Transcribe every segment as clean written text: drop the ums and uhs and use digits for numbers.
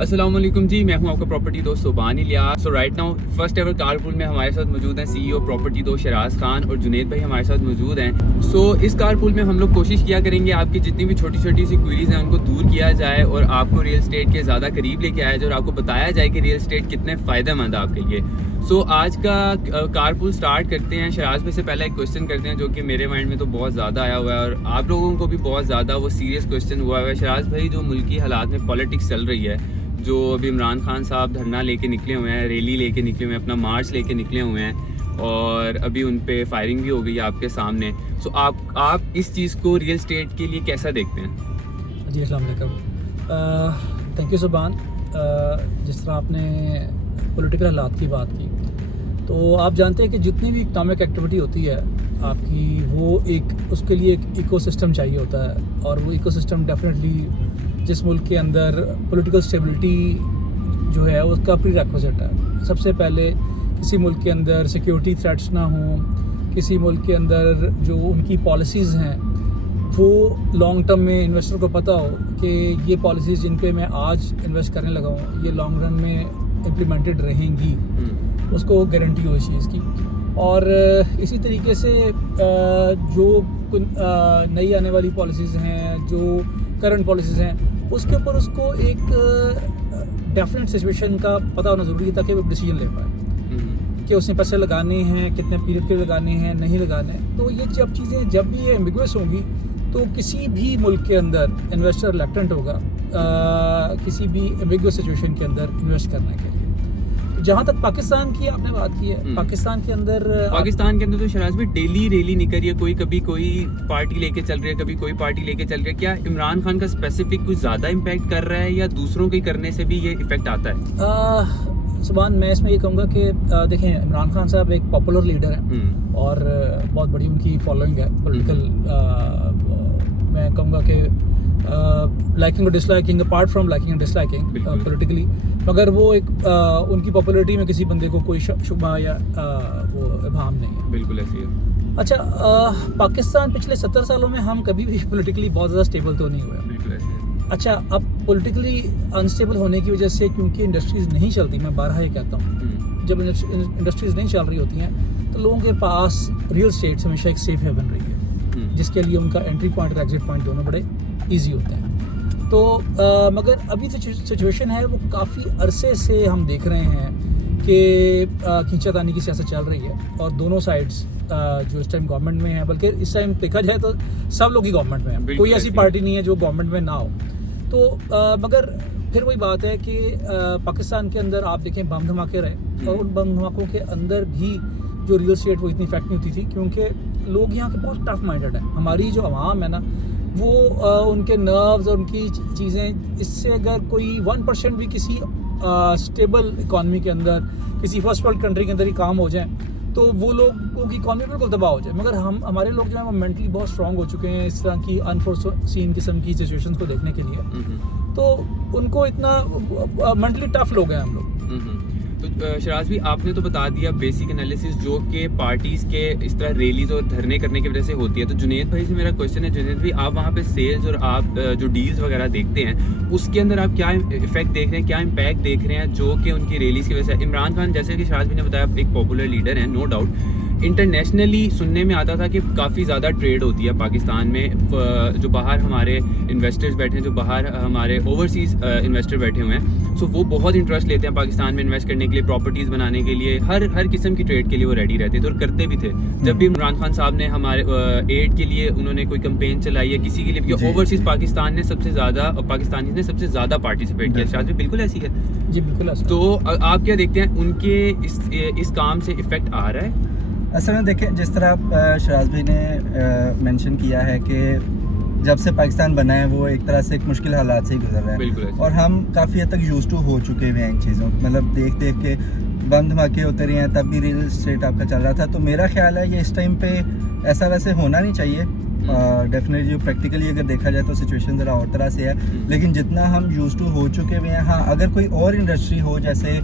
अस्सलाम वालेकुम जी, मैं हूं आपका प्रॉपर्टी दोस्त Subhan Ilyas. So right now first ever carpool में हमारे साथ मौजूद हैं सीईओ प्रॉपर्टी दोस्त शराज खान और जुनेद भाई हमारे साथ मौजूद हैं। सो इस कारपूल में हम लोग कोशिश किया करेंगे आपकी जितनी भी छोटी छोटी सी क्वेरीज हैं उनको दूर किया जाए और आपको रियल स्टेट के ज़्यादा करीब लेके आया जाए और आपको बताया जाए कि रियल स्टेट कितने फ़ायदेमंद है आपके लिए। सो आज का कारपूल स्टार्ट करते हैं। शराज भाई से पहले एक क्वेश्चन करते हैं जो कि मेरे माइंड में तो बहुत ज़्यादा आया हुआ है और आप लोगों को भी बहुत ज़्यादा वो सीरियस क्वेश्चन हुआ है। शराज भाई, जो मुल्की हालात में पॉलिटिक्स चल रही है, जो अभी इमरान खान साहब धरना लेके निकले हुए हैं, रैली लेके निकले हुए हैं, अपना मार्च लेके निकले हुए हैं और अभी उन पे फायरिंग भी हो गई है आपके सामने। सो आप इस चीज़ को रियल स्टेट के लिए कैसा देखते हैं? जी अस्सलाम वालेकुम। Thank you Subhan. जिस तरह आपने पॉलिटिकल हालात की बात की, तो आप जानते हैं कि जितनी भी इकनॉमिक एक्टिविटी होती है आपकी, वो एक उसके लिए एक इकोसिस्टम चाहिए होता है और वो इकोसिस्टम डेफिनेटली जिस मुल्क के अंदर पॉलिटिकल स्टेबिलिटी जो है उसका प्री रिक्विजिट है। सबसे पहले किसी मुल्क के अंदर सिक्योरिटी थ्रेट्स ना हो, किसी मुल्क के अंदर जो उनकी पॉलिसीज़ हैं वो लॉन्ग टर्म में इन्वेस्टर को पता हो कि ये पॉलिसीज़ जिन पे मैं आज इन्वेस्ट करने लगा हूँ ये लॉन्ग रन में इम्प्लीमेंटेड रहेंगी, उसको गारंटी हो इस चीज़ की। और इसी तरीके से जो नई आने वाली पॉलिसीज़ हैं, जो करंट पॉलिसीज़ हैं, उसके ऊपर उसको एक डेफिनेट सिचुएशन का पता होना ज़रूरी है ताकि वो डिसीजन ले पाए कि उसने पैसे लगाने हैं, कितने पीरियड के लगाने हैं, नहीं लगाने हैं। तो ये जब भी ये एम्बिगुअस होंगी तो किसी भी मुल्क के अंदर इन्वेस्टर रिलक्टेंट होगा किसी भी एम्बिगुअस सिचुएशन के अंदर इन्वेस्ट करने के लिए। जहाँ तक पाकिस्तान की आपने बात की है, पाकिस्तान के अंदर तो शराज में डेली रैली निकल रही है, कभी कोई पार्टी लेके चल रही है, कभी कोई पार्टी लेके चल रही है। क्या इमरान खान का स्पेसिफिक कुछ ज़्यादा इम्पैक्ट कर रहा है या दूसरों के करने से भी ये इफेक्ट आता है? सुबान, मैं इसमें ये कहूँगा कि देखें, इमरान खान साहब एक पॉपुलर लीडर हैं और बहुत बड़ी उनकी फॉलोइंग है पॉलिटिकल। मैं कहूँगा कि लाइकिंग और disliking, apart from liking and disliking politically, मगर वो एक उनकी पॉपुलरिटी में किसी बंदे को कोई शुबा या वो इबाम नहीं है। बिल्कुल ऐसी है। अच्छा, पाकिस्तान पिछले 70 सालों में हम कभी भी पॉलिटिकली बहुत ज़्यादा स्टेबल तो नहीं हुए। बिल्कुल ऐसी है। अच्छा, अब पॉलिटिकली अनस्टेबल होने की वजह से, क्योंकि इंडस्ट्रीज़ नहीं चलती, मैं बारहा ये कहता हूँ, जब इंडस्ट्रीज़ नहीं चल रही होती हैं तो लोगों के पास रियल स्टेट हमेशा एक सेफ हेवन रही है, जिसके लिए उनका एंट्री पॉइंट और एग्जिट पॉइंट दोनों बड़े ईजी होते हैं। तो मगर अभी जो सिचुएशन है वो काफ़ी अरसे से हम देख रहे हैं कि खींचातानी की सियासत चल रही है और दोनों साइड्स जो इस टाइम गवर्नमेंट में है, बल्कि इस टाइम देखा जाए तो सब लोग ही गवर्नमेंट में हैं, कोई ऐसी पार्टी नहीं है जो गवर्नमेंट में ना हो। तो मगर फिर वही बात है कि पाकिस्तान के अंदर आप देखें बम धमाके रहे और उन बम धमाकों के अंदर भी जो रियल स्टेट वो इतनी इफेक्ट नहीं होती थी, क्योंकि लोग यहाँ के बहुत टफ माइंडेड हैं। हमारी जो आवाम है ना, वो उनके नर्व्स और उनकी चीज़ें, इससे अगर कोई 1% भी किसी स्टेबल इकॉनमी के अंदर, किसी फर्स्ट वर्ल्ड कंट्री के अंदर ही काम हो जाए तो वो लोगों की इकॉनमी बिल्कुल तबाह हो जाए। मगर हमारे लोग जो हैं वो मेंटली बहुत स्ट्रांग हो चुके हैं इस तरह की अनफोर्सीन किस्म की सिचुएशंस को देखने के लिए, तो उनको इतना मेंटली टफ लोग हैं हम लोग। तो शराज भी, आपने तो बता दिया बेसिक एनालिसिस जो कि पार्टीज़ के इस तरह रैलीज और धरने करने की वजह से होती है। तो जुनेद भाई से मेरा क्वेश्चन है, जुनेद भाई, आप वहाँ पे सेल्स और आप जो डील्स वगैरह देखते हैं उसके अंदर आप क्या इफेक्ट देख रहे हैं, क्या इम्पैक्ट देख रहे हैं जो कि उनकी रैलीज की वजह से? इमरान खान, जैसे कि शराज भाई ने बताया, एक पॉपुलर लीडर हैं, नो डाउट। इंटरनेशनली सुनने में आता था कि काफ़ी ज़्यादा ट्रेड होती है पाकिस्तान में, जो बाहर हमारे इन्वेस्टर्स बैठे हैं, जो बाहर हमारे ओवरसीज़ इन्वेस्टर बैठे हुए हैं, सो वो बहुत इंटरेस्ट लेते हैं पाकिस्तान में इन्वेस्ट करने के लिए, प्रॉपर्टीज़ बनाने के लिए, हर किस्म की ट्रेड के लिए वो रेडी रहते थे और करते भी थे। जब भी इमरान खान साहब ने हमारे एड के लिए उन्होंने कोई कैंपेन चलाई है किसी के लिए, ओवरसीज़ पाकिस्तान ने सबसे ज़्यादा, पाकिस्तानी ने सबसे ज़्यादा पार्टिसिपेट किया। शायद बिल्कुल ऐसी है जी, बिल्कुल ऐसा। तो आप क्या देखते हैं, उनके इस काम से इफेक्ट आ रहा है? असल में देखें, जिस तरह शराज भाई ने मेंशन किया है कि जब से पाकिस्तान बना है वो एक तरह से एक मुश्किल हालात से ही गुजर रहा है और हम काफ़ी हद तक यूज़ टू हो चुके हुए हैं इन चीज़ों, मतलब देख के बम धमाके होते रहे हैं, तब भी रियल स्टेट आपका चल रहा था। तो मेरा ख्याल है ये इस टाइम पे ऐसा वैसे होना नहीं चाहिए डेफिनेटली प्रैक्टिकली अगर देखा जाए तो सिचुएशन ज़रा और तरह से है, लेकिन जितना हम यूज टू हो चुके हुए हैं, हाँ अगर कोई और इंडस्ट्री हो जैसे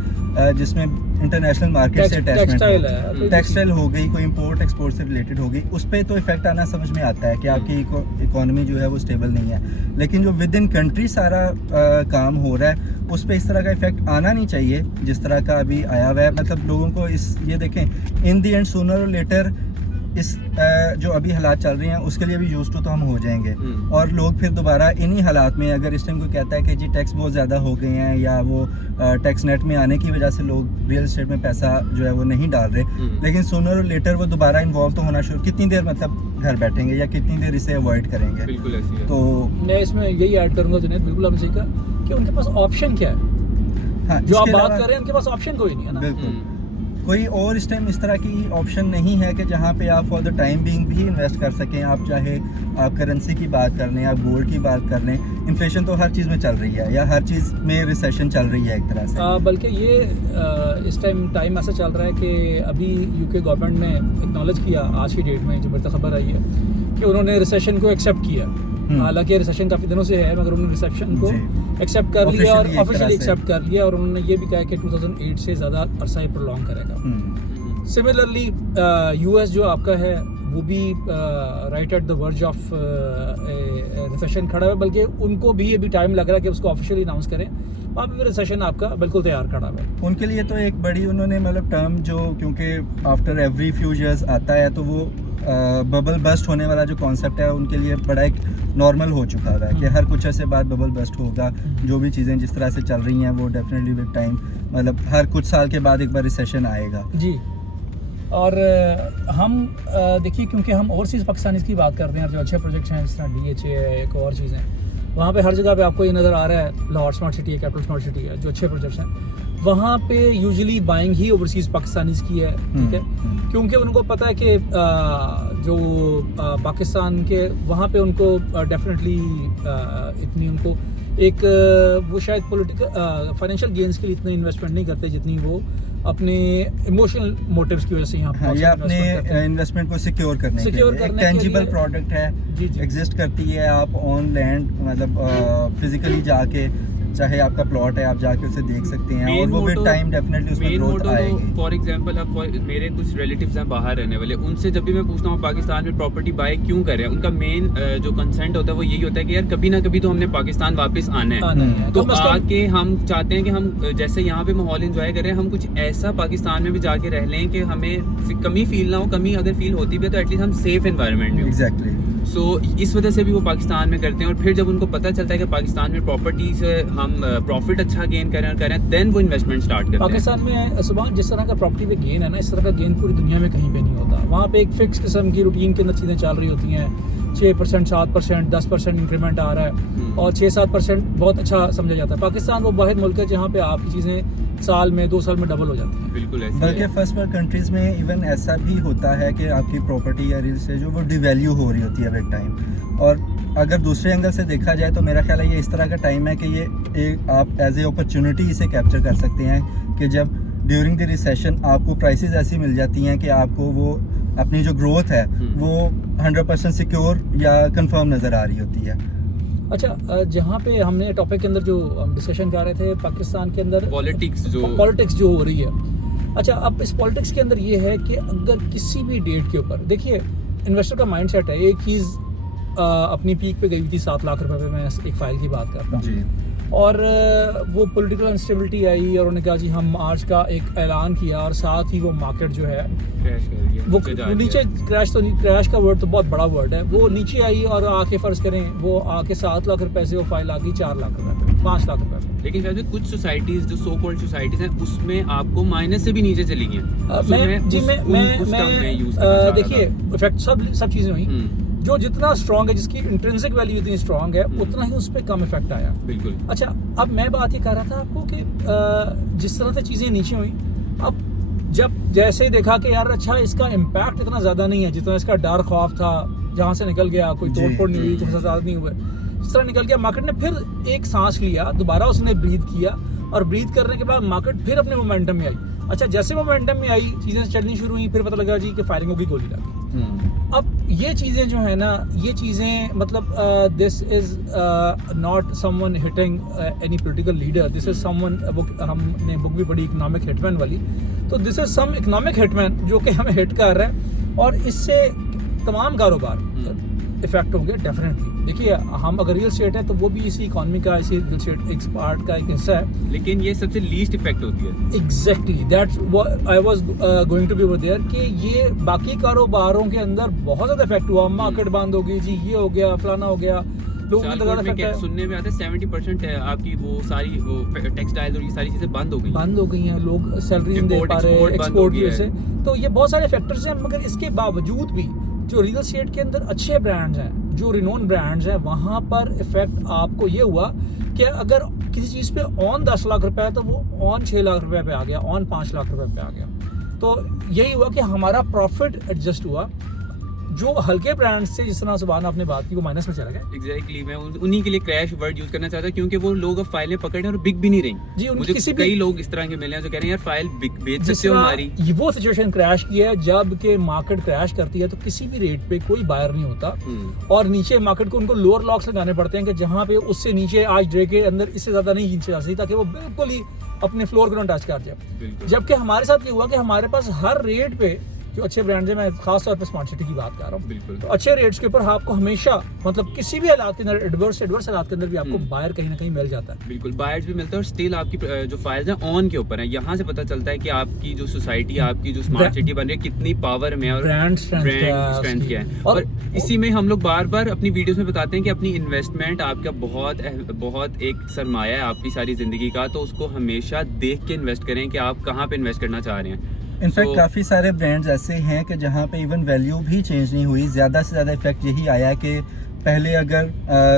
जिसमें इंटरनेशनल मार्केट से अटैचमेंट, टेक्सटाइल हो गई, कोई इंपोर्ट एक्सपोर्ट से रिलेटेड हो गई, उस पर तो इफेक्ट आना समझ में आता है कि आपकी इकोनॉमी जो है वो स्टेबल नहीं है, लेकिन जो विद इन कंट्री सारा काम हो रहा है उस पर इस तरह का इफेक्ट आना नहीं चाहिए जिस तरह का अभी आया हुआ है। मतलब लोगों को ये देखें, इन दी एंड सूनर और लेटर इस जो अभी हालात चल रहे हैं उसके लिए भी यूज टू तो हम हो जाएंगे, और लोग फिर दोबारा इन्हीं हालात में, अगर इस टाइम कोई कहता है कि जी टैक्स बहुत ज़्यादा हो गए हैं या वो टैक्स नेट में आने की वजह से लोग रियल एस्टेट में पैसा जो है वो नहीं डाल रहे, लेकिन सूनर और लेटर वो दोबारा इन्वॉल्व तो होना शुरू, कितनी देर मतलब घर बैठेंगे या कितनी देर इसे अवॉइड करेंगे। बिल्कुल ऐसी है। तो मैं इसमें यही ऐड करूँगा जुनैद, बिल्कुल आपने सही कहा कि उनके पास ऑप्शन क्या है। हाँ, जो आप बात कर रहे हैं उनके पास ऑप्शन कोई नहीं है ना। बिल्कुल कोई और इस टाइम इस तरह की ऑप्शन नहीं है कि जहाँ पे आप फॉर द टाइम बीइंग भी इन्वेस्ट कर सकें। आप चाहे आप करेंसी की बात कर लें, आप गोल्ड की बात कर लें, इन्फ्लेशन तो हर चीज़ में चल रही है या हर चीज़ में रिसेशन चल रही है एक तरह से। बल्कि ये इस टाइम ऐसा चल रहा है कि अभी यूके गवर्नमेंट ने एक्नॉलेज किया आज की डेट में, जो मेरे तक खबर आई है कि उन्होंने रिसेशन को एक्सेप्ट किया। हालांकि रिसेशन काफ़ी दिनों से है मगर उन्होंने रिसेशन को एक्सेप्ट कर लिया और ऑफिशियली एक्सेप्ट कर लिया, और उन्होंने ये भी कहा कि 2008 से ज़्यादा अरसा ये प्रोलॉन्ग करेगा। सिमिलरली यूएस जो आपका है वो भी right at the verge of recession खड़ा है, बल्कि उनको भी अभी टाइम लग रहा है कि उसको ऑफिशियली अनाउंस करें। वहाँ पे भी रिसेशन आपका बिल्कुल तैयार खड़ा है। उनके लिए तो एक बड़ी उन्होंने मतलब टर्म जो, क्योंकि आफ्टर एवरी फ्यू ईयर्स आता है तो वो बबल बस्ट होने वाला जो कॉन्सेप्ट है उनके लिए बड़ा एक नॉर्मल हो चुका है कि हर कुछ ऐसे बाद बबल बस्ट होगा। जो भी चीज़ें जिस तरह से चल रही हैं वो डेफिनेटली विद टाइम, मतलब हर कुछ साल के बाद एक बार रिसेशन आएगा जी। और हम देखिए, क्योंकि हम ओवरसीज़ पाकिस्तानीज़ की बात करते हैं, जो अच्छे प्रोजेक्ट्स हैं जिस तरह DHA है, एक और चीज़ें, वहाँ पे हर जगह पे आपको ये नज़र आ रहा है लाहौर स्मार्ट सिटी है, कैपिटल स्मार्ट सिटी है, जो अच्छे प्रोजेक्ट्स हैं वहाँ पे यूजुअली बाइंग ही ओवरसीज़ पाकिस्तानीज़ की है। ठीक है, क्योंकि उनको पता है कि जो पाकिस्तान के वहाँ पे उनको डेफिनेटली इतनी उनको एक वो शायद पॉलिटिकल फाइनेंशियल गेन्स के लिए इतनी इन्वेस्टमेंट नहीं करते जितनी वो अपने इमोशनल मोटिव्स की वजह से यहाँ हाँ, या अपने इन्वेस्टमेंट को सिक्योर करने के लिए टेंजिबल प्रोडक्ट है, एग्जिस्ट करती है। आप ऑन लैंड मतलब फिजिकली जाके, चाहे आपका प्लॉट है, आप जाके उसे देख सकते हैं और वो विद टाइम डेफिनेटली उसमें ग्रोथ आएगी। फॉर एग्जांपल अब मेरे कुछ रिलेटिव्स हैं बाहर रहने वाले, उनसे जब भी मैं पूछता हूँ पाकिस्तान में प्रॉपर्टी बाय क्यों कर रहे हैं, उनका मेन जो कंसेंट होता है वो यही होता है कि यार कभी ना कभी तो हमने पाकिस्तान वापस आना है, तो आके हम चाहते हैं कि हम जैसे यहाँ पे माहौल एंजॉय करें, हम कुछ ऐसा पाकिस्तान में भी जाके रह लें कि हमें कमी फील ना हो, कमी अगर फील होती भी है तो एटलीस्ट हम सेफ एनवायरनमेंट में। एग्जैक्टली। सो इस वजह से भी वो पाकिस्तान में करते हैं, और फिर जब उनको पता चलता है कि पाकिस्तान में प्रॉपर्टी से हम प्रॉफिट अच्छा गेन करें देन वो इन्वेस्टमेंट स्टार्ट करते हैं। पाकिस्तान में सुबह जिस तरह का प्रॉपर्टी पे गेन है ना, इस तरह का गेन पूरी दुनिया में कहीं पे नहीं होता। वहाँ पे एक फिक्स किस्म की रूटीन के अंदर चीज़ें चल रही होती हैं, 6%, 7%, 10% इंक्रीमेंट आ रहा है और 6-7% बहुत अच्छा समझा जाता है। पाकिस्तान वो वाहिद मुल्क है जहाँ पे आपकी चीज़ें साल में 2 साल में डबल हो जाती हैं। बिल्कुल ऐसे। बल्कि फर्स्ट वर्ल्ड कंट्रीज़ में इवन ऐसा भी होता है कि आपकी प्रॉपर्टी या रियल एस्टेट जो वो डिवैल्यू हो रही होती है विद टाइम। और अगर दूसरे एंगल से देखा जाए तो मेरा ख्याल है ये इस तरह का टाइम है कि ये एक आप एज ए अपॉर्चुनिटी इसे कैप्चर कर सकते हैं कि जब ड्यूरिंग द रिसेशन आपको प्राइसेस ऐसी मिल जाती हैं कि आपको वो अपनी जो ग्रोथ है वो 100% सिक्योर या कंफर्म नज़र आ रही होती है। अच्छा, जहाँ पे हमने टॉपिक के अंदर जो हम डिस्कशन कर रहे थे पाकिस्तान के अंदर पॉलिटिक्स जो हो रही है। अच्छा, अब इस पॉलिटिक्स के अंदर ये है कि अगर किसी भी डेट के ऊपर देखिए, इन्वेस्टर का माइंडसेट है, एक चीज़ अपनी पीक पे गई थी 7 लाख रुपए पे, मैं एक फाइल की बात करता हूँ, और वो पॉलिटिकल इंस्टेबिलिटी आई और उन्होंने कहा जी हम मार्च का एक ऐलान किया और साथ ही वो मार्केट जो है वो नीचे क्रैश, तो क्रैश का वर्ड तो बहुत बड़ा वर्ड है, वो नीचे आई और आके फ़र्ज़ करें वो आके 7 लाख रुपए से वो फाइल आ गई 4 लाख रुपए पे, 5 लाख रुपए पे। लेकिन शायद कुछ सोसाइटीज़ जो सो कॉल्ड सोसाइटीज़ हैं उसमें आपको माइनस से भी नीचे चली गई। देखिए इफेक्ट सब चीज़ें हुई, जो जितना स्ट्रॉन्ग है, जिसकी इंट्रिंसिक वैल्यू इतनी स्ट्रॉन्ग है, उतना ही उस पर कम इफेक्ट आया। बिल्कुल। अच्छा, अब मैं बात ये कर रहा था आपको कि जिस तरह से चीज़ें नीचे हुई, अब जब जैसे ही देखा कि यार अच्छा इसका इम्पैक्ट इतना ज़्यादा नहीं है जितना इसका डर खौफ था, जहाँ से निकल गया, कोई तोड़-फोड़ नहीं हुई, कोई फसाद नहीं हुए, जिस तरह निकल गया, मार्केट ने फिर एक सांस लिया, दोबारा उसने ब्रीथ किया और ब्रीथ करने के बाद मार्केट फिर अपने मोमेंटम में आई। अच्छा, जैसे मोमेंटम में आई, चीज़ें चलनी शुरू हुई, फिर पता लगा जी कि फायरिंग होगी, गोली लगी। अब ये चीज़ें जो है ना, ये चीज़ें मतलब this is not someone hitting any political leader, this is someone, हमने बुक भी पढ़ी इकोनॉमिक हिटमैन वाली, तो this is some economic hitman जो कि हमें हिट कर रहा है, और इससे तमाम कारोबार इफेक्ट होंगे डेफिनेटली। देखिए, हम अगर रियल स्टेट है तो वो भी इसी इकॉनमी का, इसी रियल स्टेट एक पार्ट का एक हिस्सा है, लेकिन ये सबसे लीस्ट इफेक्ट होती है। Exactly that's what I was going to be over there, कि ये बाकी कारोबारों के अंदर बहुत ज़्यादा इफेक्ट हुआ, मार्केट बंद हो गई जी, ये हो गया, फलाना हो गया, लोगों को ज़्यादा इफेक्ट है। सुनने में आता है 70% है आपकी वो सारी वो टेक्सटाइल और ये सारी चीज़ें बंद हो गई हैं, लोग सैलरीज नहीं दे पा रहे, एक्सपोर्ट की वजह से, तो ये बहुत सारे फैक्टर्स हैं। मगर इसके बावजूद भी जो रियल एस्टेट के अंदर अच्छे ब्रांड्स हैं, जो रिनोन ब्रांड्स हैं, वहाँ पर इफेक्ट आपको ये हुआ कि अगर किसी चीज़ पे ऑन 10 लाख रुपए है तो वो ऑन 6 लाख रुपए पे आ गया, ऑन 5 लाख रुपए पे आ गया। तो यही हुआ कि हमारा प्रॉफिट एडजस्ट हुआ। जो हल्के ब्रांड्स से, जिस तरह सुभान आपने बात की, वो माइनस में चला गया। एग्जैक्टली, मैं उन्हीं के लिए क्रैश वर्ड यूज करना चाहता हूं, क्योंकि वो लोग अब फाइलें पकड़ रहे हैं और बिक भी नहीं रही जी। मुझे किसी कई लोग इस तरह के मिले हैं जो कह रहे हैं यार फाइल बेच सकते हो हमारी। वो सिचुएशन क्रैश की है, जब के मार्केट क्रैश करती है तो किसी भी रेट पे कोई बायर नहीं होता, और नीचे मार्केट को उनको लोअर लॉक्स लगाने पड़ते हैं कि जहाँ पे उससे नीचे आज डे के अंदर इससे ज्यादा नहीं नीचे जा सकती, ताकि वो बिल्कुल ही अपने फ्लोर को टच कर जाए। जबकि हमारे साथ ये हुआ कि हमारे पास हर रेट पे जो अच्छे ब्रांड्स हैं, मैं खास तौर पर स्मार्ट सिटी की बात कर रहा हूँ, तो अच्छे रेट्स के ऊपर आपको हमेशा, मतलब किसी भी हालात के अंदर, एडवर्स हालात के अंदर भी आपको बायर कहीं ना कहीं मिल जाता है। बिल्कुल, बायर्स भी मिलता है, और स्टिल आपकी जो फाइल्स हैं ऑन के ऊपर है। यहाँ से पता चलता है कि आपकी जो सोसाइटी, आपकी जो स्मार्ट सिटी बन रही है, कितनी पावर में और ब्रांड स्ट्रेंथ क्या है। और इसी में हम लोग बार बार अपनी वीडियोस में बताते हैं कि अपनी इन्वेस्टमेंट आपका बहुत एक सरमाया है आपकी सारी जिंदगी का, तो उसको हमेशा देख के इन्वेस्ट करें कि आप कहाँ पे इन्वेस्ट करना चाह रहे हैं। इनफैक्ट काफ़ी सारे ब्रांड्स ऐसे हैं कि जहाँ पे इवन वैल्यू भी चेंज नहीं हुई, ज़्यादा से ज़्यादा इफेक्ट यही आया कि पहले अगर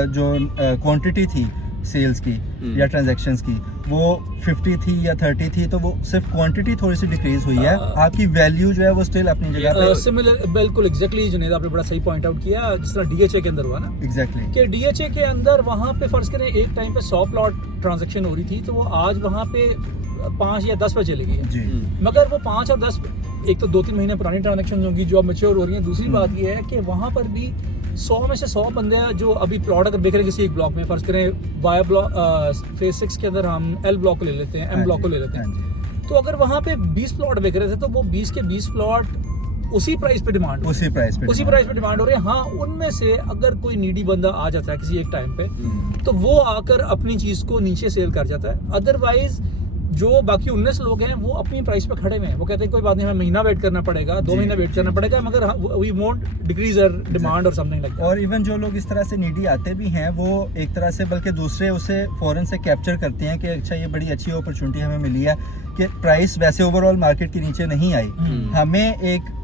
जो क्वांटिटी थी सेल्स की या ट्रांजैक्शंस की वो 50 थी या 30 थी, तो वो सिर्फ क्वांटिटी थोड़ी सी डिक्रीज हुई है, आपकी वैल्यू जो है वो स्टिल अपनी जगह पे सिमिलर। बिल्कुल एग्जैक्टली जुनैद, आपने बड़ा सही पॉइंट आउट किया, जिस तरह डीएचए के अंदर हुआ ना, एग्जैक्टली कि डीएचए के अंदर वहाँ पे फर्ज करें एक टाइम पे 100 प्लॉट ट्रांजैक्शन हो रही थी, तो वो आज वहाँ पे 5 या 10 पे चली गई है। जी। मगर वो 5 और 10, एक तो 2-3 महीने पुरानी ट्रांजैक्शन होंगी जो अब मैच्योर हो रही हैं। दूसरी बात ये है कि वहाँ पर भी 100 में से 100 बंदे हैं जो अभी प्लॉट अगर देख रहे हैं किसी एक ब्लॉक में, फर्ज करें वाया ब्लॉक फेज 6 के अंदर हम एल ब्लॉक को ले लेते हैं, एम ब्लॉक को ले लेते हैं, तो अगर वहाँ पे 20 प्लॉट बिक रहे थे तो वो 20 के 20 प्लॉट उसी प्राइस पे डिमांड उसी प्राइस पे डिमांड हो रही है। हाँ, उनमें से अगर कोई नीडी बंदा आ जाता है किसी एक टाइम पे, तो वो आकर अपनी चीज को नीचे सेल कर जाता है। अदरवाइज जो बाकी 19 लोग हैं वो अपनी प्राइस पे खड़े हुए हैं, वो कहते हैं कोई बात नहीं, हमें महीना वेट करना पड़ेगा, 2 महीना वेट करना पड़ेगा, मगर we won't decrease our demand और समथिंग लाइक दैट। और इवन जो लोग इस तरह से नीडी आते भी हैं, वो एक तरह से बल्कि दूसरे उसे फौरन से कैप्चर करते हैं कि अच्छा ये बड़ी अच्छी अपॉर्चुनिटी हमें मिली है कि प्राइस वैसे ओवरऑल मार्केट के नीचे नहीं आई, हमें एक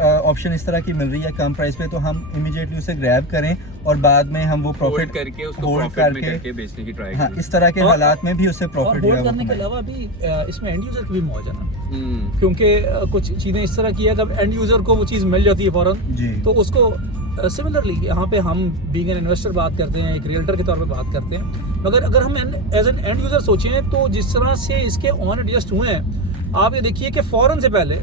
ऑप्शन इस तरह की मिल रही है कम प्राइस पे, तो हम इमीडिएटली उसे ग्रैब करें और बाद में हम वो प्रॉफिट करके उसको प्रॉफिट में करके बेचने की ट्राई करें। इस तरह के हालात में भी उससे प्रॉफिट करने के अलावा भी इसमें एंड यूजर की भी मौज है ना, क्योंकि कुछ चीज़ें इस तरह की है, जब एंड यूजर को वो चीज़ मिल जाती है फौरन, तो उसको सिमिलरली यहाँ पे हम बीइंग एन इन्वेस्टर बात करते हैं, एक रियल्टर के तौर पे बात करते हैं, मगर अगर हम एज एन एंड यूजर सोचें तो जिस तरह से इसके ऑन एडजस्ट हुए हैं, आप ये देखिए कि फौरन से पहले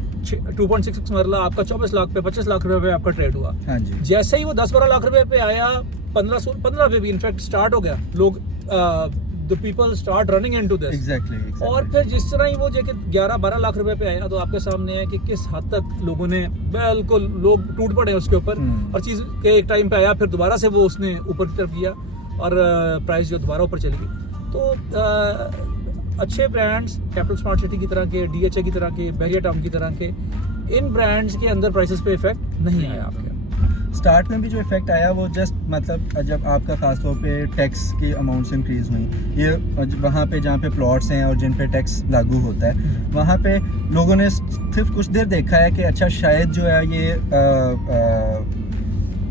2.66 मरला आपका 24 लाख पे 25 लाख रुपए पे आपका ट्रेड हुआ। हाँ जी। जैसे ही वो 10-12 लाख रुपए पे आया, 15 पे भी इनफैक्ट स्टार्ट हो गया, लोग the people start running into this. Exactly. और फिर जिस तरह ही वो जो 11-12 लाख रुपए पे आया, तो आपके सामने है कि किस हद तक लोगों ने बिल्कुल लोग टूट पड़े उसके ऊपर, और चीज़ के एक टाइम पे आया, फिर दोबारा से वो उसने ऊपर की तरफ किया और प्राइस जो दोबारा ऊपर चली गई। तो अच्छे ब्रांड्स, कैपिटल स्मार्ट सिटी की तरह के, डीएचए की तरह के, बैरियर टाउन की तरह के, इन ब्रांड्स के अंदर प्राइसेस पे इफेक्ट नहीं आया आपके। स्टार्ट में भी जो इफेक्ट आया वो जस्ट मतलब जब आपका खासतौर पे टैक्स की अमाउंट्स इंक्रीज हुई, ये वहाँ पे जहाँ पे प्लॉट्स हैं और जिन पे टैक्स लागू होता है, वहाँ पे लोगों ने सिर्फ कुछ देर देखा है कि अच्छा शायद जो है ये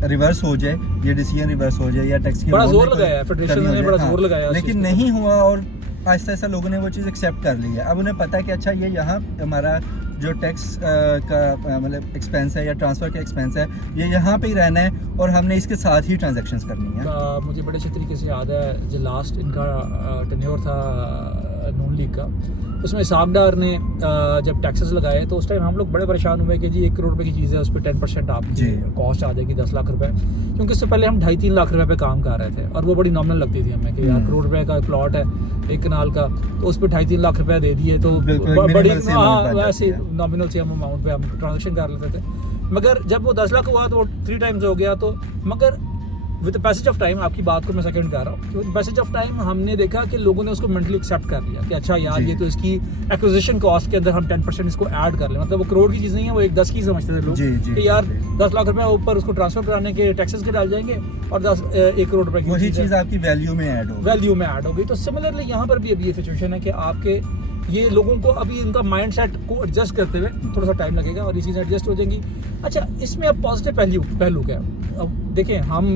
रिवर्स हो जाए, ये डिसीजन रिवर्स हो जाए या टैक्स की बड़ा जोर लगाया, फेडरेशन ने बड़ा जोर लगाया, लेकिन नहीं हुआ और आहिस्ता आहिस्ता लोगों ने वो चीज़ एक्सेप्ट कर ली है। अब उन्हें पता है कि अच्छा ये यहाँ हमारा जो टैक्स का मतलब एक्सपेंस है या ट्रांसफ़र का एक्सपेंस है, ये यहाँ पे ही रहना है और हमने इसके साथ ही ट्रांजैक्शंस करनी है। मुझे बड़े अच्छे तरीके से याद है जो लास्ट इनका टेन्योर था नून लीग का, उसमें इसाक डार ने जब टैक्सेस लगाए तो उस टाइम हम लोग बड़े परेशान हुए कि जी 1 करोड़ रुपए की चीज़ है, उस पर 10% आपकी कॉस्ट आ जाएगी 10 लाख रुपए, क्योंकि इससे पहले हम 2.5-3 लाख रुपए पे काम कर रहे थे और वो बड़ी नॉमिनल लगती थी हमें कि यार करोड़ रुपए का प्लॉट है 1 कनाल का, तो उस पर 2.5-3 लाख रुपए दे दिए तो बड़ी वैसे नॉमिनल से हम अमाउंट पे हम ट्रांजेक्शन कर लेते थे। मगर जब वो 10 लाख हुआ तो वो 3 टाइम्स हो गया, तो मगर विद पैसेज ऑफ टाइम, आपकी बात को मैं सेकंड कर रहा हूँ, विद पैसेज ऑफ टाइम हमने देखा कि लोगों ने उसको मेंटली एक्सेप्ट कर लिया कि अच्छा यार ये तो इसकी एक्विजिशन कॉस्ट के अंदर हम 10% इसको ऐड कर लें, मतलब वो करोड़ की चीज़ नहीं है, वो 1-10 की समझते थे लोग कि यार 10 लाख रुपए ऊपर उसको ट्रांसफर कराने के टैक्सेस के डाल जाएंगे और 1 करोड़ रुपए की वही चीज़ आपकी वैल्यू में ऐड हो गई। तो सिमिलरली यहाँ पर भी अभी ये सिचुएशन है कि आपके ये लोगों को अभी इनका माइंड सेट को एडजस्ट करते हुए थोड़ा सा टाइम लगेगा और ये चीज़ें एडजस्ट हो जाएंगी। अच्छा, इसमें अब पॉजिटिव पहलू क्या है? अब देखें, हम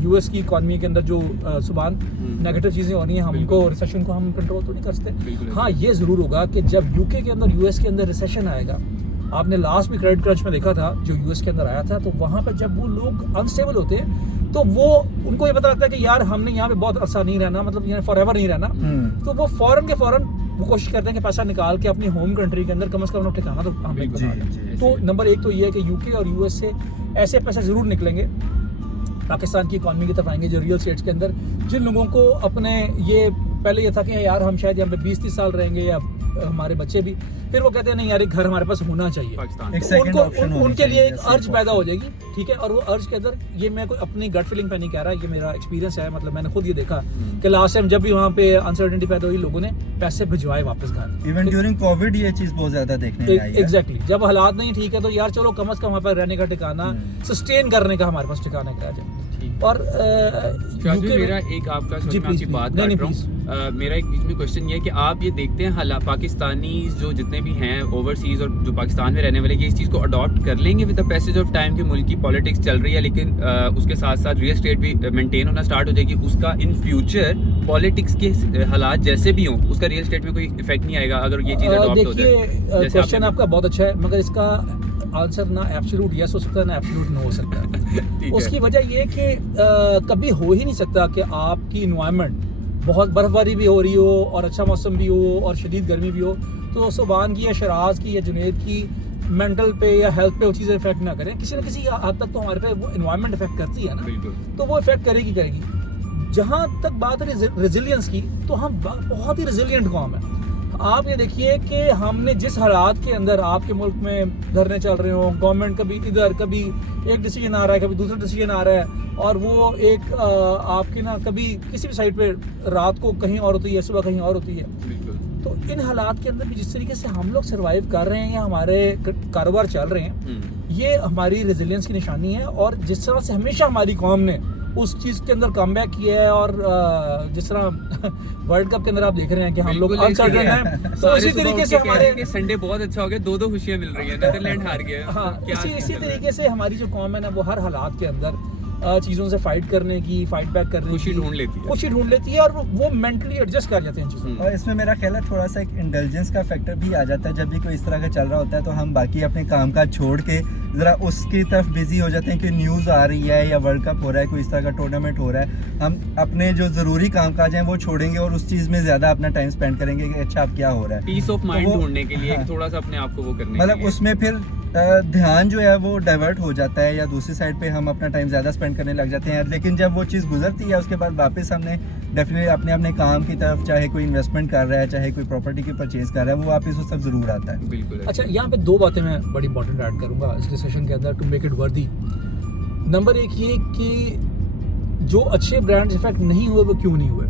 यूएस की इकॉनमी के अंदर जो सुबान नेगेटिव चीज़ें हो रही हैं, हमको रिसेशन को हम कंट्रोल तो नहीं कर सकते। हाँ, ये ज़रूर होगा कि जब यूके के अंदर यूएस के अंदर रिसेशन आएगा, आपने लास्ट में क्रेडिट क्रंच में देखा था जो यूएस के अंदर आया था, तो वहाँ पर जब वो लोग अनस्टेबल होते हैं तो वो उनको ये पता लगता है कि यार हमने यहाँ पे बहुत अरसा नहीं रहना, मतलब यहाँ फॉर एवर नहीं रहना, तो वो फौरन के फौरन वो कोशिश करते हैं कि पैसा निकाल के अपनी होम कंट्री के अंदर कम से कम ठिकाना तो हम तो नंबर 1 तो ये है कि यूके और यूएस से ऐसे पैसे ज़रूर निकलेंगे पाकिस्तान की इकॉनमी की तरफ आएंगे, जो रियल स्टेट्स के अंदर जिन लोगों को अपने ये पहले ये था कि यार हम शायद यहाँ पे 20-30 साल रहेंगे या हमारे बच्चे भी, फिर वो कहते हैं नहीं यार एक घर हमारे पास होना चाहिए, उनके लिए एक अर्ज पैदा हो जाएगी, ठीक है। और वो अर्ज के अंदर, ये मैं कोई अपनी गट फीलिंग पे नहीं कह रहा, ये मेरा एक्सपीरियंस है, मतलब मैंने खुद ये देखा कि लास्ट टाइम जब भी वहाँ पे अनसर्टेनिटी पैदा हुई, लोगों ने पैसे भिजवाए वापस घर। इवन ड्यूरिंग कोविड ये चीज बहुत ज्यादा देखने में आई है। एग्जैक्टली, जब हालात नहीं ठीक है तो यार चलो कम से कम वहाँ पर रहने का ठिकाना, सस्टेन करने का हमारे पास ठिकाना क्या जाए। और मेरा एक आपका आपकी बात मेरा एक बीच में क्वेश्चन ये है कि आप ये देखते हैं पाकिस्तानी जो जितने भी हैं ओवरसीज और जो पाकिस्तान में रहने वाले, ये इस चीज़ को अडॉप्ट कर लेंगे with the passage of time, कि मुल्क की पॉलिटिक्स चल रही है लेकिन उसके साथ साथ रियल स्टेट भी मेंटेन होना स्टार्ट हो जाएगी, उसका इन फ्यूचर पॉलिटिक्स के हालात जैसे भी हों उसका रियल स्टेट में कोई इफेक्ट नहीं आएगा अगर ये चीज़ अडॉप्ट हो जाए? क्वेश्चन आपका बहुत अच्छा है, मगर इसका आंसर ना एब्सोल्यूट यस हो सकता है ना एब्सोल्यूट नो हो सकता है। उसकी वजह ये कि कभी हो ही नहीं सकता कि आपकी इन्वायरमेंट बहुत बर्फबारी भी हो रही हो और अच्छा मौसम भी हो और शदीद गर्मी भी हो, तो सुबान की या शराज की या जुनैद की मेंटल पे या हेल्थ पे वो चीज़ें इफेक्ट ना करें। किसी न किसी हद तक तो हमारे पे वो इन्वायरमेंट इफेक्ट करती है ना, तो वो इफेक्ट करेगी। जहाँ तक बात है रेजिलियंस की, तो हम बहुत ही रेजिलियंट कौम है। आप ये देखिए कि हमने जिस हालात के अंदर, आपके मुल्क में धरने चल रहे हो, गवर्नमेंट कभी इधर, कभी एक डिसीजन आ रहा है, कभी दूसरा डिसीजन आ रहा है, और वो एक आपके ना कभी किसी भी साइड पे रात को कहीं और होती है, सुबह कहीं और होती है। तो इन हालात के अंदर भी जिस तरीके से हम लोग सर्वाइव कर रहे हैं या हमारे कारोबार चल रहे हैं, ये हमारी रेजिलियंस की निशानी है। और जिस तरह से हमेशा हमारी कौम ने उस चीज़ के अंदर कमबैक किया है, और जिस तरह वर्ल्ड कप के अंदर आप देख रहे हैं कि हम लोग अनसर्टेन हैं, तो इसी तरीके से हमारे संडे बहुत अच्छा हो गया, 2-2 खुशियां मिल रही है, नीदरलैंड हार गया। हाँ, इसी तरीके से हमारी जो कौम है ना, वो हर हालात के अंदर चीज़ों से फाइट करने की, फाइट बैक करने की खुशी ढूंढ लेती है और वो मेंटली एडजस्ट कर जाते हैं चीज़ों। और इसमें मेरा ख्याल है थोड़ा सा एक इंटेलिजेंस का फैक्टर भी आ जाता है। जब भी कोई इस तरह का चल रहा होता है तो हम बाकी अपने काम काज छोड़ के ज़रा उसकी तरफ बिजी हो जाते हैं कि न्यूज़ आ रही है या वर्ल्ड कप हो रहा है, कोई इस तरह का टूर्नामेंट हो रहा है, हम अपने जो ज़रूरी काम काज हैं वो छोड़ेंगे और उस चीज़ में ज़्यादा अपना टाइम स्पेंड करेंगे कि अच्छा अब क्या हो रहा है, पीस ऑफ माइंड ढूंढने के लिए थोड़ा सा अपने आप को वो करने, मतलब उसमें फिर ध्यान जो है वो डाइवर्ट हो जाता है या दूसरी साइड पे हम अपना टाइम ज़्यादा स्पेंड करने लग जाते हैं। लेकिन जब वो चीज़ गुजरती है उसके बाद वापस हमने डेफिनेटली अपने काम की तरफ, चाहे कोई इन्वेस्टमेंट कर रहा है, चाहे कोई प्रॉपर्टी की परचेज कर रहा है, वो वापस उस तरफ ज़रूर आता है। बिल्कुल। अच्छा, यहाँ पे 2 बातें मैं बड़ी इंपॉर्टेंट ऐड करूँगा इस डिस्कशन के अंदर टू मेक इट वर्दी। नंबर 1 ये कि जो अच्छे ब्रांड्स इफेक्ट नहीं हुए वो क्यों नहीं हुए।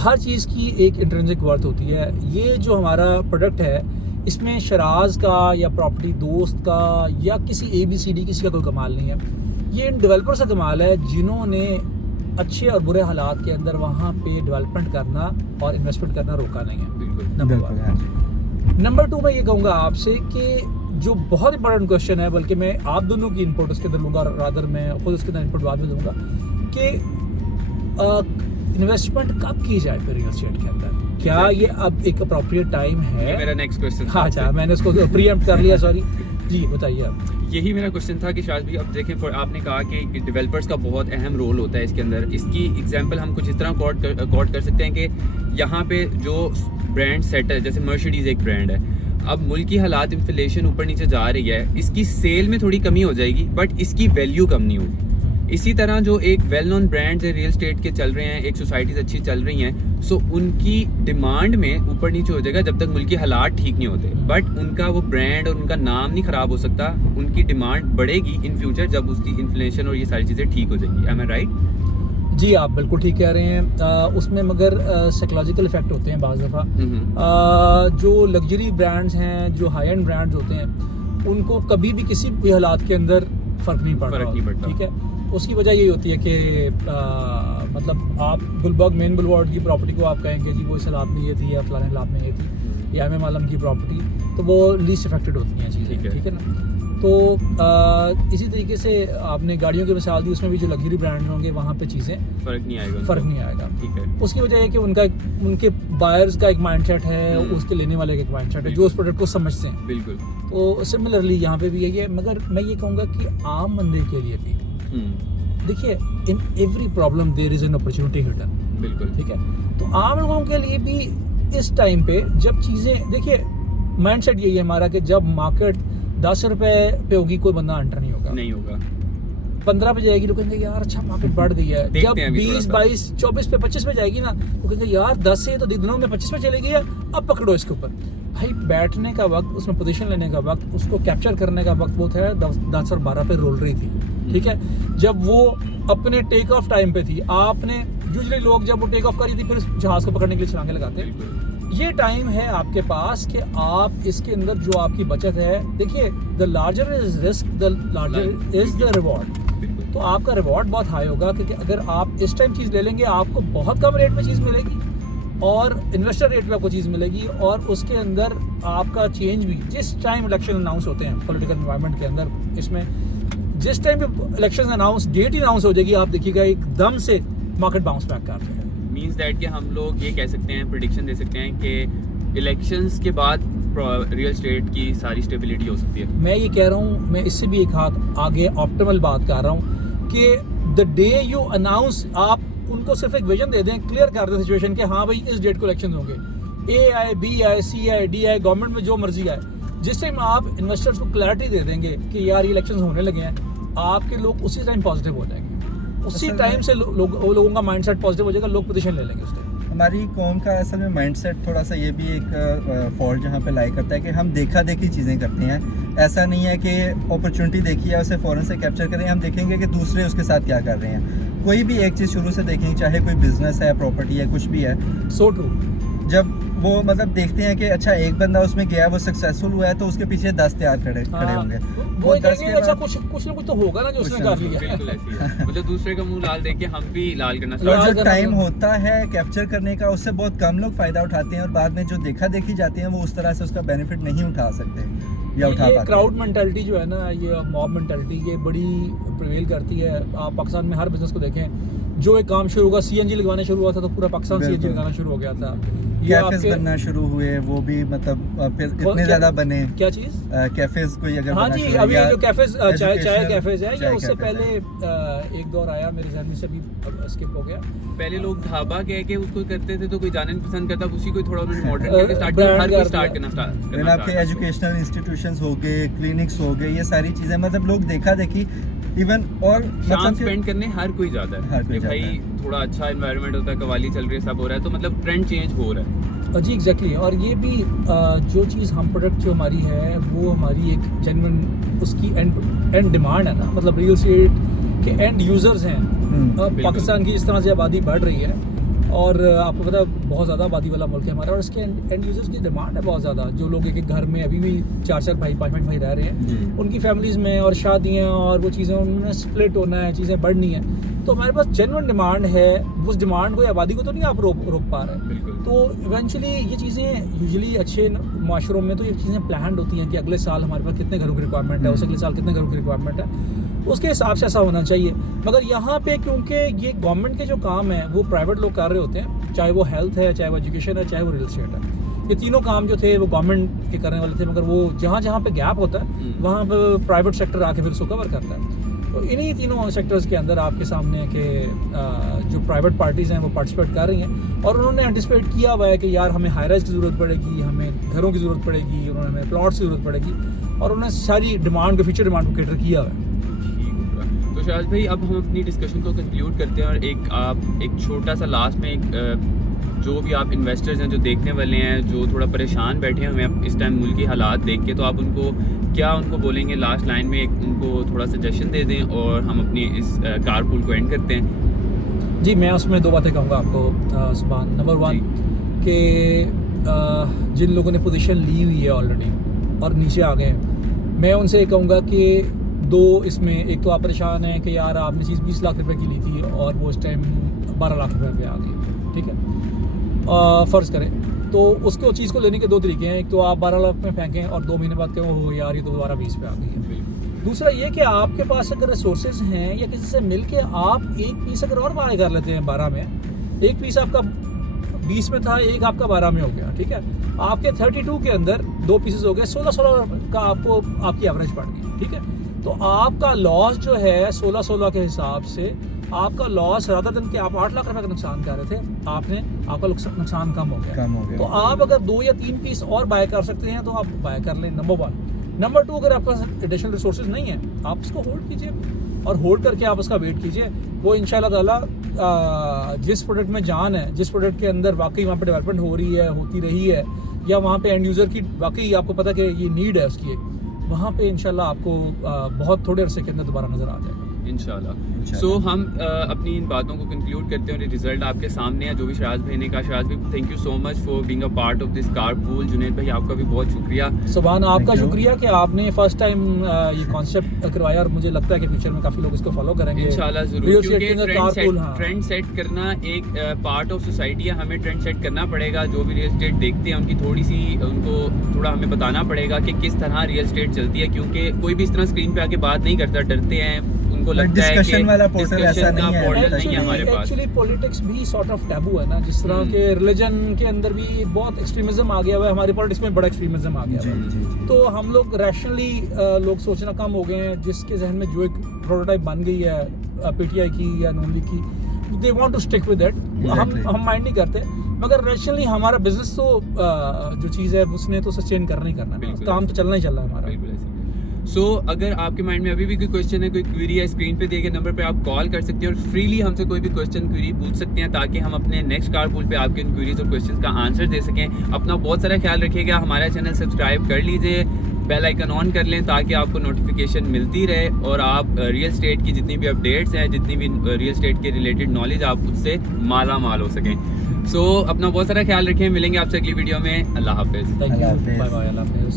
हर चीज़ की एक इंट्रिंसिक वर्थ होती है। ये जो हमारा प्रोडक्ट है, इसमें शराज का या प्रॉपर्टी दोस्त का या किसी ABCD किसी का कोई कमाल नहीं है, ये इन डेवलपर का कमाल है जिन्होंने अच्छे और बुरे हालात के अंदर वहाँ पे डेवलपमेंट करना और इन्वेस्टमेंट करना रोका नहीं है। बिल्कुल। नंबर 2 मैं ये कहूँगा आपसे कि जो बहुत इंपॉर्टेंट क्वेश्चन है, बल्कि मैं आप दोनों की इनपुट उसके अंदर लूँगा, रादर मैं खुद उसके अंदर इनपुट बाद में दूँगा, कि इन्वेस्टमेंट कब की जाए फिर रियल एस्टेट के अंदर? क्या ये अब एक अप्रोप्रिएट टाइम है? मेरा नेक्स्ट क्वेश्चन। हाँ, अच्छा, मैंने उसको प्रीएम्प्ट कर लिया, सॉरी। जी बताइए आप। यही मेरा क्वेश्चन था कि शायद भी अब देखें आपने कहा कि डेवलपर्स का बहुत अहम रोल होता है इसके अंदर। इसकी एग्जांपल हम कुछ इस तरह कॉट कर सकते हैं कि यहाँ पे जो ब्रांड सेट है, जैसे मर्सिडीज एक ब्रांड है, अब मुल्क की हालात इन्फ्लेशन ऊपर नीचे जा रही है, इसकी सेल में थोड़ी कमी हो जाएगी बट इसकी वैल्यू कम नहीं होगी। इसी तरह जो एक वेल नोन ब्रांड्स है रियल स्टेट के चल रहे हैं, एक सोसाइटीज़ अच्छी चल रही हैं, सो उनकी डिमांड में ऊपर नीचे हो जाएगा जब तक मुल्क के हालात ठीक नहीं होते, बट उनका वो ब्रांड और उनका नाम नहीं ख़राब हो सकता। उनकी डिमांड बढ़ेगी इन फ्यूचर जब उसकी इन्फ्लेशन और ये सारी चीज़ें ठीक हो जाएंगी। एम आई राइट? जी आप बिल्कुल ठीक कह रहे हैं। उसमें मगर साइकोलॉजिकल इफेक्ट होते हैं बाज़ दफ़ा। जो लग्जरी ब्रांड्स हैं, जो हाई एंड ब्रांड्स होते हैं, उनको कभी भी किसी भी हालात के अंदर फ़र्क नहीं पड़ता। ठीक है, उसकी वजह यही होती है कि मतलब आप गुलबर्ग मेन बुलवार्ड की प्रॉपर्टी को आप कहेंगे जी वो इस हालात में ये थी या फलाने हालात में ये थी, या एम आलम की प्रॉपर्टी, तो वो लीस्ट अफेक्टेड होती हैं चीज़ें। ठीक है ना? तो इसी तरीके से आपने गाड़ियों की मिसाल दी, उसमें भी जो लग्जरी ब्रांड होंगे वहाँ पे चीज़ें फ़र्क नहीं आएगा। ठीक है, उसकी वजह है कि उनके बायर्स का एक माइंडसेट है, उसके लेने वाले का एक माइंडसेट है जो उस प्रोडक्ट को समझते हैं। बिल्कुल। तो सिमिलरली यहाँ पे भी यही है, मगर मैं ये कहूँगा कि आम बंदे के लिए भी देखिए, in every problem there is an opportunity hidden. बिल्कुल। ठीक है, तो आम लोगों के लिए भी इस टाइम पे जब चीज़ें, देखिए माइंडसेट यही है हमारा कि जब मार्केट 10 रुपए पे होगी कोई बंदा एंटर नहीं होगा। 15 पे जाएगी, लोग कहेंगे यार अच्छा मार्केट बढ़ गई है। जब 20, 22, 24 पे 25 पे जाएगी ना, तो कहेंगे यार 10 से तो दिनों में 25 पे चलेगी है, अब पकड़ो इसके ऊपर। भाई बैठने का वक्त, उसमें पोजीशन लेने का वक्त, उसको कैप्चर करने का वक्त वो था 10 और 12 पे रोल रही थी। ठीक है, जब वो अपने टेक ऑफ टाइम पे थी, आपने यूजुअली लोग जब वो टेक ऑफ करी थी फिर जहाज को पकड़ने के लिए छलांगे लगाते हैं। ये टाइम है आपके पास कि आप इसके अंदर जो आपकी बचत है, देखिए the larger is risk the larger is the reward. तो आपका रिवॉर्ड बहुत हाई होगा, क्योंकि अगर आप इस टाइम चीज़ ले लेंगे आपको बहुत कम रेट में चीज़ मिलेगी और इन्वेस्टर रेट पे आपको चीज़ मिलेगी, और उसके अंदर आपका चेंज भी जिस टाइम इलेक्शन अनाउंस होते हैं पॉलिटिकल एनवायरनमेंट के अंदर, इसमें जिस टाइम पे इलेक्शन अनाउंस डेट ही अनाउंस हो जाएगी, आप देखिएगा एकदम से मार्केट बाउंस बैक कर जाएगा। मीन्स दैट कि हम लोग ये कह सकते हैं, प्रेडिक्शन दे सकते हैं कि इलेक्शंस के बाद रियल स्टेट की सारी स्टेबिलिटी हो सकती है। मैं ये कह रहा हूँ, मैं इससे भी एक हाथ आगे ऑप्टिमल बात कर रहा हूँ कि द डे यू अनाउंस, आप उनको सिर्फ एक विजन दे दें, क्लियर कर दें सिचुएशन के हाँ भाई इस डेट को इलेक्शन होंगे, ए आए, बी आए, सी आए, डी आए, गवर्नमेंट में जो मर्जी आए, जिस टाइम आप इन्वेस्टर्स को क्लैरिटी दे देंगे कि यार ये इलेक्शन होने लगे हैं, आपके लोग उसी टाइम पॉजिटिव हो जाएंगे। उसी टाइम से लोगों का माइंडसेट पॉजिटिव हो जाएगा, लोग पोजीशन ले लेंगे उस टाइम। हमारी कौम का असल में माइंडसेट थोड़ा सा ये भी एक फॉल्ट जहाँ पे लाई करता है कि हम देखा देखी चीज़ें करते हैं। ऐसा नहीं है कि अपॉर्चुनिटी देखी है उसे फ़ौरन से कैप्चर करें, हम देखेंगे कि दूसरे उसके साथ क्या कर रहे हैं। कोई भी एक चीज़ शुरू से देखेंगे, चाहे कोई बिजनेस है, प्रॉपर्टी है, कुछ भी है। So true. जब वो मतलब देखते हैं कि अच्छा एक बंदा उसमें गया, वो सक्सेसफुल हुआ है, तो उसके पीछे 10 तैयार खड़े होंगे। वो कहेंगे अच्छा कुछ ना कुछ तो होगा ना जो उसने कर लिया। बिल्कुल ऐसी है। मतलब दूसरे का मुंह लाल देख के हम भी लाल करना और जो टाइम होता है कैप्चर करने का, उससे बहुत कम लोग फायदा उठाते हैं, और बाद में जो देखा देखी जाते हैं वो उस तरह से उसका बेनिफिट नहीं उठा सकते या उठा पाते। क्राउड मेंटालिटी जो है ना, ये मॉब मेंटालिटी, ये बड़ी प्रिवेल करती है। आप पाकिस्तान में हर बिजनेस को देखें, जो एक काम शुरू हुआ, सीएनजी लगवाना शुरू हुआ था तो पूरा पाकिस्तान सीएनजी लगाना शुरू हो गया था। कैफेज बनना शुरू हुए, वो भी मतलब फिर इतने ज्यादा बने। क्या चीज? कैफेज कोई अगर हाँ जी, अभी जो कैफेज चाय कैफेज है, ये उससे कैफेज पहले एक दौर आया मेरे ज़हन में से, अभी स्किप हो गया। पहले लोग ढाबा कह के उसको करते थे, तो कोई जाना नहीं पसंद करता, उसी को थोड़ा उन्होंने मॉडर्न करके स्टार्ट किया, हर कोई स्टार्ट करना आपके एजुकेशनल इंस्टीट्यूशंस हो गए, क्लिनिक्स हो गए, ये सारी चीजें मतलब लोग देखा देखी इवन और शाम स्पेंड करने हर कोई जाता है कि भाई थोड़ा अच्छा एनवायरनमेंट होता है, कवाली चल रही है, सब हो रहा है, तो मतलब ट्रेंड चेंज हो रहा है जी। एग्जैक्टली। और ये भी जो चीज़ हम प्रोडक्ट जो हमारी है वो हमारी एक जेन्युइन उसकी एंड डिमांड है ना, मतलब रियल एस्टेट के एंड यूज़र्स हैं। पाकिस्तान की इस तरह से आबादी बढ़ रही है और आपको पता है बहुत ज़्यादा आबादी वाला मुल्क है हमारा, और इसके एंड यूज़र्स की डिमांड है बहुत ज़्यादा। जो लोग एक एक घर में अभी भी 4-4 भाई 5-5 भाई रह रहे हैं, उनकी फैमिलीज़ में और शादियाँ और वो चीज़ें उनमें स्प्लिट होना है, चीज़ें बढ़नी है, तो हमारे पास जेन्युइन डिमांड है। उस डिमांड को, आबादी को तो नहीं आप रोक पा रहे हैं। तो इवेंचुअली ये चीज़ें यूजुअली अच्छे माशरों में तो ये चीज़ें प्लान्ड होती हैं कि अगले साल हमारे पास कितने घरों की रिक्वायरमेंट है, उस अगले साल कितने घरों की रिक्वायरमेंट है, उसके हिसाब से ऐसा होना चाहिए। मगर यहाँ पे क्योंकि ये गवर्नमेंट के जो काम है वो प्राइवेट लोग कर रहे होते हैं, चाहे वो हेल्थ है, चाहे वो एजुकेशन है, चाहे वो रियल एस्टेट है, ये तीनों काम जो थे वो गवर्नमेंट के करने वाले थे, मगर वो जहाँ जहाँ पे गैप होता है वहाँ पे प्राइवेट सेक्टर आके फिर उसको कवर करता है। तो इन्हीं तीनों सेक्टर्स के अंदर आपके सामने कि जो प्राइवेट पार्टीज़ हैं वो पार्टिसिपेट कर रही हैं, और उन्होंने एंटिसिपेट किया हुआ है कि यार हमें हाई राइज की ज़रूरत पड़ेगी, हमें घरों की ज़रूरत पड़ेगी, उन्होंने हमें प्लॉट्स की ज़रूरत पड़ेगी, और उन्होंने सारी डिमांड को, फ्यूचर डिमांड को कैटर किया हुआ है। तो शहराज भाई अब हम अपनी डिस्कशन को कंक्लूड करते हैं, और आप एक छोटा सा लास्ट में जो भी आप इन्वेस्टर्स हैं जो देखने वाले हैं, जो थोड़ा परेशान बैठे हुए हैं इस टाइम मुल्क की हालात देख के, तो आप उनको बोलेंगे लास्ट लाइन में, उनको थोड़ा सजेशन दे दें और हम अपनी इस कारपूल को एंड करते हैं। जी, मैं उसमें 2 बातें कहूँगा आपको सुभान। नंबर 1 कि जिन लोगों ने पोजीशन ली हुई है ऑलरेडी और नीचे आ गए हैं, मैं उनसे ये कहूँगा कि 2 इसमें, एक तो आप परेशान हैं कि यार आपने चीज़ 20 लाख रुपए की ली थी और वो इस टाइम 12 लाख रुपए पे आ गई, ठीक है। फ़र्ज़ करें तो उसको चीज़ को लेने के 2 तरीके हैं, एक तो आप 12 लाख में फेंकें और 2 महीने बाद कहें हो यार ये तो दोबारा 20 पे आ गई है। दूसरा ये कि आपके पास अगर रिसोर्सेज हैं या किसी से मिल के आप एक पीस अगर और बाय कर लेते हैं 12 में, एक पीस आपका 20 में था, एक आपका 12 में हो गया, ठीक है। आपके 32 के अंदर 2 पीसेस हो गए, 16 का आपको आपकी एवरेज पड़ गई, ठीक है। तो आपका लॉस जो है 16 के हिसाब से आपका लॉस रादर देन कि आप 8 लाख रुपए का नुकसान कर रहे थे, आपका नुकसान कम हो गया। तो आप अगर 2 या 3 पीस और बाय कर सकते हैं तो आप बाय कर लें, नंबर 1। नंबर 2, अगर आपके पास एडिशनल रिसोर्सेज नहीं है, आप उसको होल्ड कीजिए, और होल्ड करके आप उसका वेट कीजिए। वो इंशाल्लाह ताला जिस प्रोडक्ट में जान है, जिस प्रोडक्ट के अंदर वाकई वहाँ पे डेवलपमेंट हो रही है, होती रही है, या वहाँ पे एंड यूज़र की वाकई आपको पता कि ये नीड है उसकी, वहाँ पे इंशाल्लाह आपको बहुत थोड़े अरसे के अंदर दोबारा नज़र आ जाएगा इंशाल्लाह। सो हम अपनी इन बातों को कंक्लूड करते हैं, और ये रिजल्ट आपके सामने है जो भी शराज भाई ने कहा। शराज भाई, thank you so much for being a part of this carpool. Junaid भाई, आपका भी बहुत शुक्रिया। सुभान, आपका शुक्रिया कि आपने फर्स्ट टाइम ये कॉन्सेप्ट करवाया, और मुझे लगता है कि फ्यूचर में काफ़ी लोग इसको फॉलो करेंगे इंशाल्लाह ज़रूर, क्योंकि ट्रेंड सेट करना एक पार्ट ऑफ सोसाइटी है। हमें ट्रेंड सेट करना पड़ेगा। जो भी रियल एस्टेट देखते हैं उनको थोड़ा हमें बताना पड़ेगा कि किस तरह रियल एस्टेट चलती है, क्योंकि कोई भी इस तरह स्क्रीन पे आके बात नहीं करता, डरते हैं, उनको लगता है कि डिस्कशन वाला पोर्टल ऐसा नहीं है हमारे पास। एक्चुअली पॉलिटिक्स भी सॉर्ट ऑफ टैबू है ना, जिस तरह के रिलीजन के अंदर भी बहुत एक्सट्रीमिज्म आ गया हुआ है, हमारी पॉलिटिक्स में बड़ा एक्सट्रीमिज्म आ गया हुआ है। तो हम लोग रैशनली लोग सोचना कम हो गए हैं, जिसके जहन में जो एक प्रोटोटाइप बन गई है पीटीआई की या नून लीग की, they want to stick with that. हम माइंड नहीं करते, मगर रैशनली हमारा बिजनेस तो जो चीज़ है उसने तो सस्टेन करना ही करना है, काम तो चलना ही चल रहा है हमारा। सो अगर आपके माइंड में अभी भी कोई क्वेश्चन है, कोई क्वेरी है, स्क्रीन पे दिए गए नंबर पे आप कॉल कर सकते हैं और फ्रीली हमसे कोई भी क्वेश्चन क्वेरी पूछ सकते हैं, ताकि हम अपने नेक्स्ट कारपूल पे आपके इन क्वेरीज और क्वेश्चंस का आंसर दे सकें। अपना बहुत सारा ख्याल रखिएगा। हमारा चैनल सब्सक्राइब कर लीजिए, बेल आइकन ऑन कर लें ताकि आपको नोटिफिकेशन मिलती रहे, और आप रियल एस्टेट की जितनी भी अपडेट्स हैं, जितनी भी रियल एस्टेट के रिलेटेड नॉलेज, आप उससे माला माल हो सकें। सो अपना बहुत सारा ख्याल रखें। मिलेंगे आपसे अगली वीडियो में। अल्लाह हाफिज़। थैंक यू, बाय बाय, अल्लाह हाफिज़।